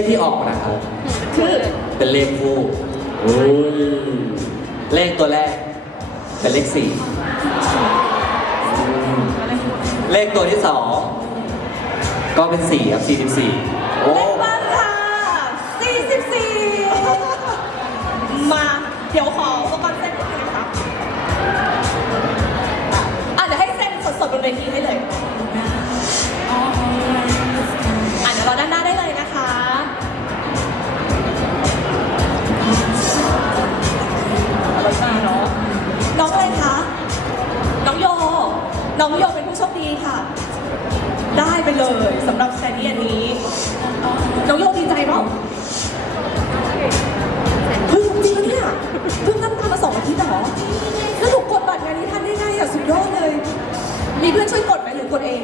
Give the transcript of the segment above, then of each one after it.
เลขที่ออกนะครับ คือเป็นเลขคู่โอ้ยเลขตัวแรก เป็นเลขสี่เลขตัวที่สองก็เป็นสี่ครับสี่สิบสี่โอ้ คดีค่ะ ได้ไปเลยสำหรับแซนดี้อันนี้น้องโยดีใจเปล่าเฮ้ยจริงปะเนี่ยเพิ่งตั้งตามาสองอาทิตย์เหรอแล้วหนูกดบัตรงานนี้ทันได้ไงอะสุดยอดเลย มีเพื่อนช่วยกดไหมหรือกดเอง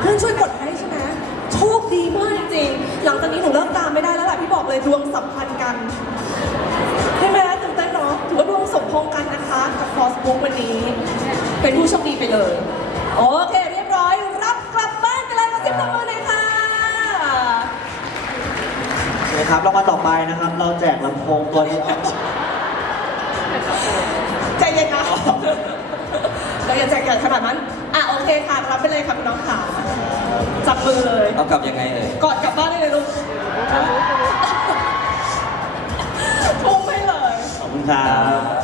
เพื่อนช่วยกดให้ใช่ไหมโชคดีมากจริงๆหลังจากนี้หนูเริ่มตามไม่ได้แล้วแหละพี่บอกเลยดวงสัมพันธ์กันใช่ไหมตื่นเต้นเนาะถือว่าดวงสมพงษ์กันนะคะกับคอสบุ๊กวันนี้ เป็นผู้โชคดีไปเลย โอเคเรียบร้อย รับกลับบ้านกันเลยมาสิบตบมือหน่อยค่ะ นะครับรางวัลต่อไปนะครับ เราแจกลำโพงตัวนี้ใจเย็นนะเราอย่าแจกเกินขนาดนั้น อะโอเคค่ะ รับไปเลยค่ะพี่น้องค่ะ จับมือเลย เอากลับยังไงเอ่ยกอดกลับบ้านได้เลยลูกทุ่มให้เลย ขอบคุณครับ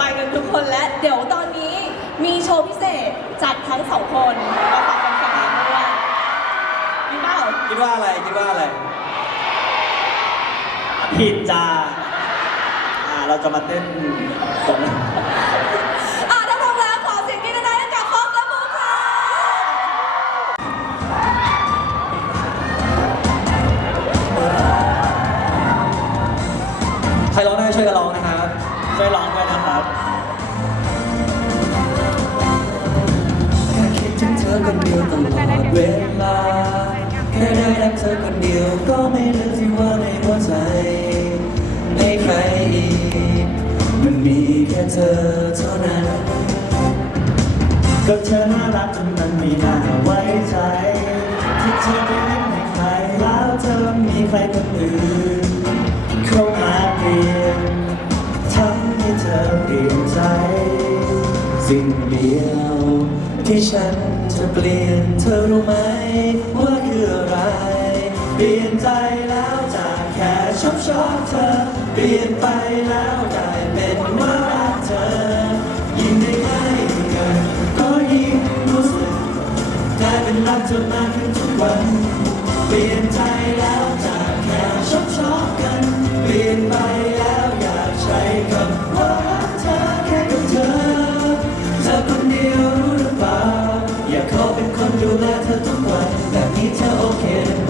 ใจกันทุกคนและ เดี๋ยวตอนนี้มีโชว์พิเศษจากทั้งสองคนมาฝากแฟนๆด้วยมีเปล่าคิดว่าอะไรคิดว่าอะไร ผิดจ้าอ่าเราจะมาเต้นตรง เธอเท่านั้น ก็เธอน่ารักจนมันไม่น่าไว้ใจ ที่เธอไปเล่นให้ใครแล้วเธอมีใครคนอื่นเข้ามาเปลี่ยนทำให้เธอเปลี่ยนใจ สิ่งเดียวที่ฉันจะเปลี่ยนเธอรู้ไหมว่าคืออะไร เปลี่ยนใจแล้วจากแค่ชอบชอบเธอ เปลี่ยนไปแล้วกลายเป็นว่า ธอยิ่งได้ใกล้กันก็ยิ่งรู้สึกกลายเป็นรักเธอมากขึ้นทุกวัน เปลี่ยนใจแล้วจากแค่ชอบชอบกัน เปลี่ยนไปแล้วอยากใช้คำว่ารักเธอแค่กับเธอเธอคนเดียวรู้หรือเปล่า อยากขอเป็นคนดูแลเธอทุกวัน แบบนี้เธอโอเคหรือเป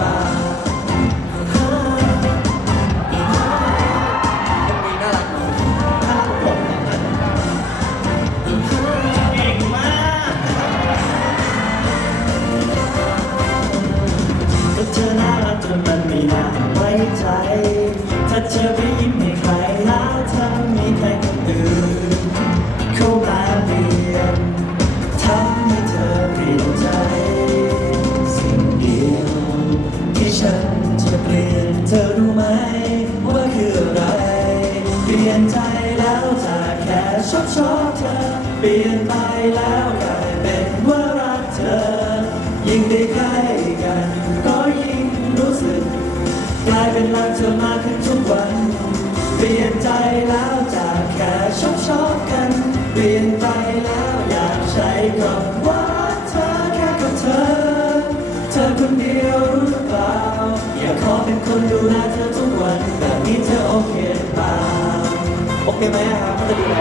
ล่า ยิ่งได้ใกล้กัน ก็ยิ่งรู้สึก กลายเป็นรักเธอมากขึ้นทุกวัน เปลี่ยนใจแล้วจากแค่ชอบชอบกัน เปลี่ยนไปแล้วอยากใช้คำว่าเธอแค่กับเธอ เธอคนเดียวรู้หรือเปล่า อยากขอเป็นคนดูแลเธอทุกวัน แบบนี้เธอโอเคเปล่า โอเคไหมครับก็จะดูแล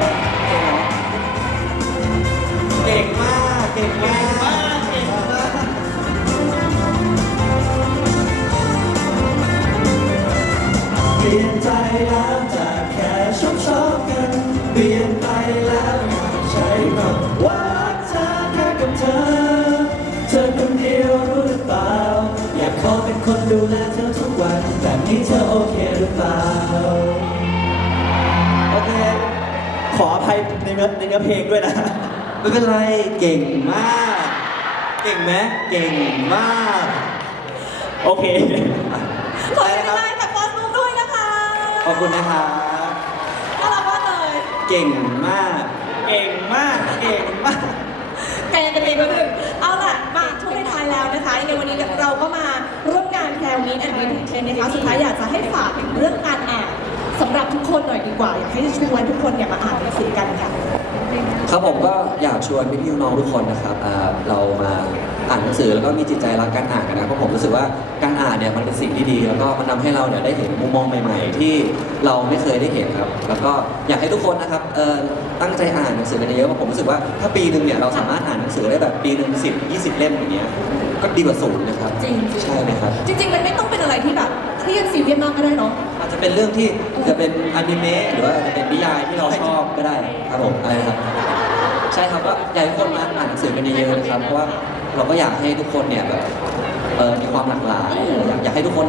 ออภัยในเนื้อในเนื้อเพลงด้วยนะ ไม่เป็นไรเก่งมาก เก่งไหมเก่งมากโอเค ขอเสียงได้กับฟอสบุ๊กด้วยนะคะขอบคุณนะครับน่ารักมากเลยเก่งมาก เก่งมาก เก่งมากแกกันเองก็ถึงเอาล่ะ มาช่วงท้ายๆแล้วนะคะในวันนี้เราก็มาร่วมงานแพลวมีแอนด์วีเทนนะคะ สุดท้ายอยากจะให้ฝากถึงเรื่องการอ่าน สำหรับทุกคนหน่อยดีกว่า อยากให้ชวนทุกคนเนี่ยมาอ่านหนังสือกันค่ะ ครับผมก็อยากชวนพี่ๆน้องๆทุกคนนะครับอ่าเรามาอ่านหนังสือแล้วก็มีจิตใจรักการอ่านกันนะเพราะผมรู้สึกว่าการอ่านเนี่ยมันเป็นสิ่งที่ดี แล้วก็มันทำให้เราเนี่ยได้เห็นมุมมองใหม่ ๆ ที่เราไม่เคยได้เห็นครับ แล้วก็อยากให้ทุกคนนะครับเอ่อตั้งใจอ่านหนังสือกันเยอะๆเพราะผมรู้สึกว่าถ้าปีหนึ่งเนี่ยเราสามารถอ่านหนังสือได้แบบปีหนึ่งสิบยี่สิบเล่มอย่างเงี้ยก็ดีกว่าศูนย์นะครับจริงๆใช่ไหมครับ จริงๆ มันไม่ต้องเป็นอะไรที่แบบเครียดซีเรียสมากก็ได้เนาะอา จจะเป็นเรื่องที่จะเป็นอนิเมะหรือว่าอาจจะเป็นนิยายที่เราชอบก็ได้ครับผมอะไรนะครับ ใช่ครับก็อยากให้ทุกคนมาอ่านหนังสือกันเยอะๆนะครับเพราะว่าเราก็อยากให้ทุกคนเนี่ยแบบเออมีความหลากหลายอยากอยากให้ทุกคน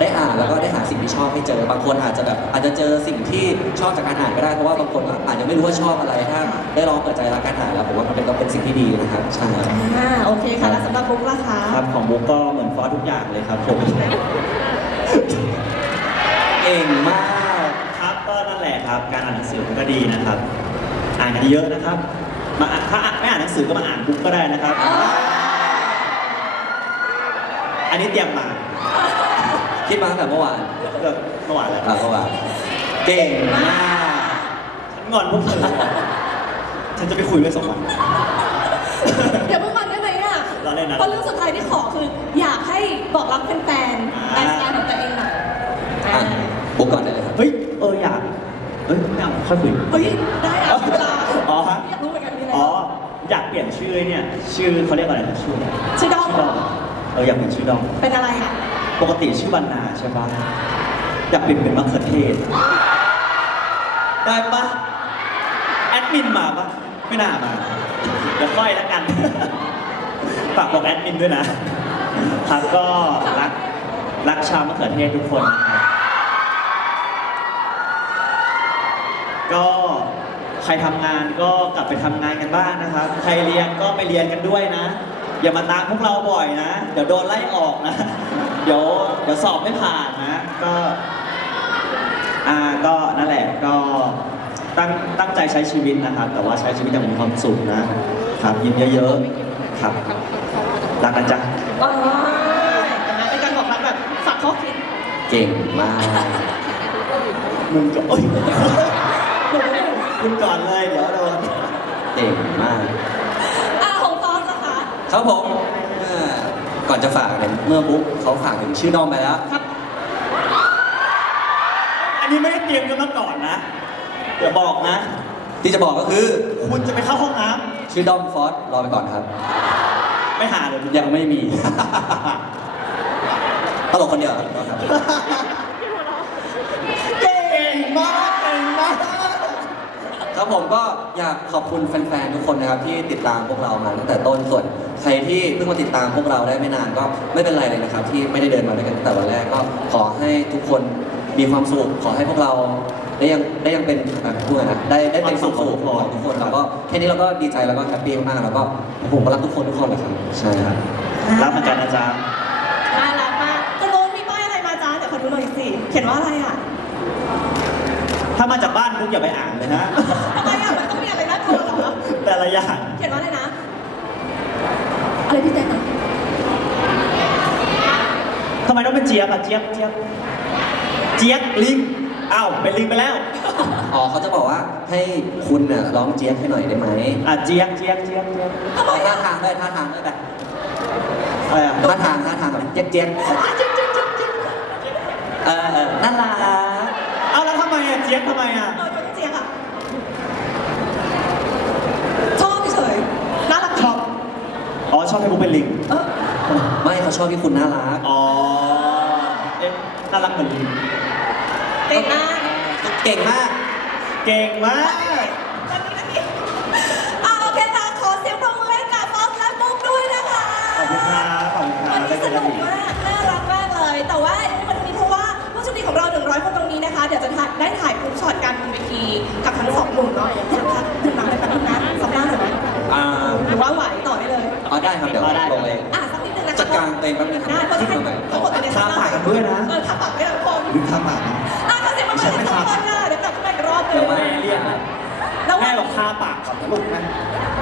ได้อ่านแล้วก็ได้หาสิ่งที่ชอบให้เจอบางคนอาจจะแบบอาจจะเจอสิ่งที่ชอบจากการอ่านก็ได้เพราะว่าบางคนก็อาจจะไม่รู้ว่าชอบอะไรถ้าได้ลองเปิดใจรักการอ่านแล้วผมว่ามันเป็นก็เป็นสิ่งที่ดีนะครับใช่ครับ อ่าโอเคค่ะแล้วสำหรับบุ๊กล่ะคะ ครับของบุ๊กก็เหมือนฟอสทุกอย่างเลยครับผม เก่งมากครับก็นั่นแหละครับ การอ่านหนังสือมันก็ดีนะครับ อ่านกันเยอะนะครับ มาอ่านถ้าอ่านไม่อ่านหนังสือก็มาอ่านบุ๊กก็ได้นะครับ อันนี้เตรียมมาคิดมาตั้งแต่เมื่อวานเกือบเมื่อวานแล้วอ่าเมื่อวานเก่งมากฉันงอนพวกเธอฉันจะไปคุยด้วยสองวันเดี๋ยวเพิ่งวันได้ไหมอะเราเล่นนะ เพราะเรื่องสุดท้ายที่ขอคือ อยากให้บอกรักแฟนๆไลอ่าฟ์สไตล์ของตัวเองหน่อยอะ บุ๊กก่อนได้เลยครับ เฮ้ย เอออยาก เฮ้ยไม่เอาค่อยคุย เฮ้ย ได้อะเวลาอ๋อฮะ อยากรู้เหมือนกันมีอะไรอ๋อ อยากเปลี่ยนชื่อเนี่ย ชื่อเขาเรียกว่าอะไรนะชื่ออะไรชื่อดอมชื่อดอมเอออยากเปลี่ยนชื่อดอม เป็นอะไรอะปกติชื่อบรรณาใช่ปะอยากเปลี่ยนเป็นมะเขือเทศ ได้ปะแอดมินมาปะไม่น่ามาเดี๋ยวค่อยแล้วกัน ฝากบอกแอดมินด้วยนะ ครับก็รักรักชาวมะเขือเทศทุกคนนะครับ ก็ใครทำงานก็กลับไปทำงานกันบ้างนะครับ ใครเรียนก็ไปเรียนกันด้วยนะ อย่ามาตามพวกเราบ่อยนะ เดี๋ยวโดนไล่ออกนะ เดี๋ยวเดี๋ยวสอบไม่ผ่านนะ ก็อ่าก็นั่นแหละก็ตั้งตั้งใจใช้ชีวิตนะครับ แต่ว่าใช้ชีวิตอย่างมีความสุขนะครับยิ้มเยอะๆครับรักนะจ๊ะว้ายนะเป็นการบอกรักแบบฝากข้อคิด เก่งมาก มึงก็โอ๊ย คุณก่อนเลยเดี๋ยวโดนเก่งมาก อ่าของฟอสนะคะ ครับผมเมื่อก่อนจะฝากเนี่ยเมื่อบุ๊กเขาฝากถึงชื่อดอมไปแล้วครับอันนี้ไม่ได้เตรียมกันมาก่อนนะเดี๋ยวบอกนะ ที่จะบอกก็คือคุณจะไปเข้าห้องน้ำชื่อดอมฟอสรอไปก่อนครับไม่หาเลยยังไม่มี ตลกคนเดียวครับครับเก่งมากเก่งมาก ครับผมก็อยากขอบคุณแฟนๆทุกคนนะครับที่ติดตามพวกเรามาตั้งแต่ต้นส่วนใครที่เพิ่งมาติดตามพวกเราได้ไม่นานก็ไม่เป็นไรเลยนะครับ ที่ไม่ได้เดินมาด้วยกันตั้งแต่วันแรกก็ขอให้ทุกคนมีความสุขขอให้พวกเราได้ยังได้ยังเป็นแบบพูดนะได้ได้เป็นสุขของทุกคนแล้วก็แค่นี้เราก็ดีใจแล้วก็แฮปปี้มากๆแล้วก็ผมก็รักทุกคนทุกคนเลยครับใช่ครับรับเหมือนกันนะจ๊ะน่ารักมากตรงโน้นมีป้ายอะไรมาจ้าเดี๋ยวขอดูหน่อยสิเขียนว่าอะไรอะ ถ้ามาจากบ้านคุณอย่าไปอ่านเลยนะ ทำไมอะมันต้องมีอะไรน่ากลัวเหรอ แต่ละอย่างเขียนว่าอะไรนะ อะไรพี่แจ๊คนะทำไมต้องเป็นเจี๊ยบอะเจี๊ยบเจี๊ยบเจี๊ยบลิงอ้าวเป็นลิงไปแล้วอ๋อเขาจะบอกว่าให้คุณเนี่ยร้องเจี๊ยบให้หน่อยได้ไหมอะเจี๊ยบเจี๊ยบเจี๊ยบเจี๊ยบทำไมท่าอะทางด้วยท่าทางด้วยแบบอะไรอะท่าทางท่าทางแบบเจี๊ยบเจี๊ยบอะจิ๊บจิ๊บจิ๊บจิ๊บเออเออน่ารัก เอาแล้วทำไมอะเจี๊ยบทำไมอะ เออเป็นเจี๊ยบอะชอบเฉยๆน่ารักชอบ อ๋อ ชอบให้บุ๊กเป็นลิง เออไม่เขาชอบที่คุณน่ารัก อ๋อ เอ๊ะน่ารักเหมือนลิง เก่งมากเก่งมาก เก่งมากอะโอเคค่ะขอเสียงปรบมือให้กับฟอสและบุ๊กด้วยนะคะ ขอบคุณครับ ขอบคุณครัวับนนี้สนุกมาก น่ารักมากเลย แต่ว่าวันนี้เพราะ ว่าผู้โชมดีของเรา 100 คนตรงนี้นะคะ เดี๋ยวจะได้ถ่ายกรุ๊ปช็อตกันบนเวทีกับทั้งสองกลุ่มเนาะอยากพักดื่มน้ำอะไรแป๊บนึงนะสำลักหน่อยไหมอ่าหรือว่าไหวต่อได้เลย อ๋อได้ครับเดี๋ยวลงเลย อะสักนิดนึงนะจัดการตัวเองแป๊บนึงได้เพราะทุกคนทุกคนตอนนี้ทาปากกันด้วยนะเออทาปากด้วยนะทุกคนลืมทำปากนะอะขอเสียงปรบมือให้ทุกคนค่ะเดี๋ยวกลับมาอีกรอบหนึเดี๋ยวงมาแม่เรียกนะระหแม่ว่างบอกทาปากกับลูกนะระหว่าง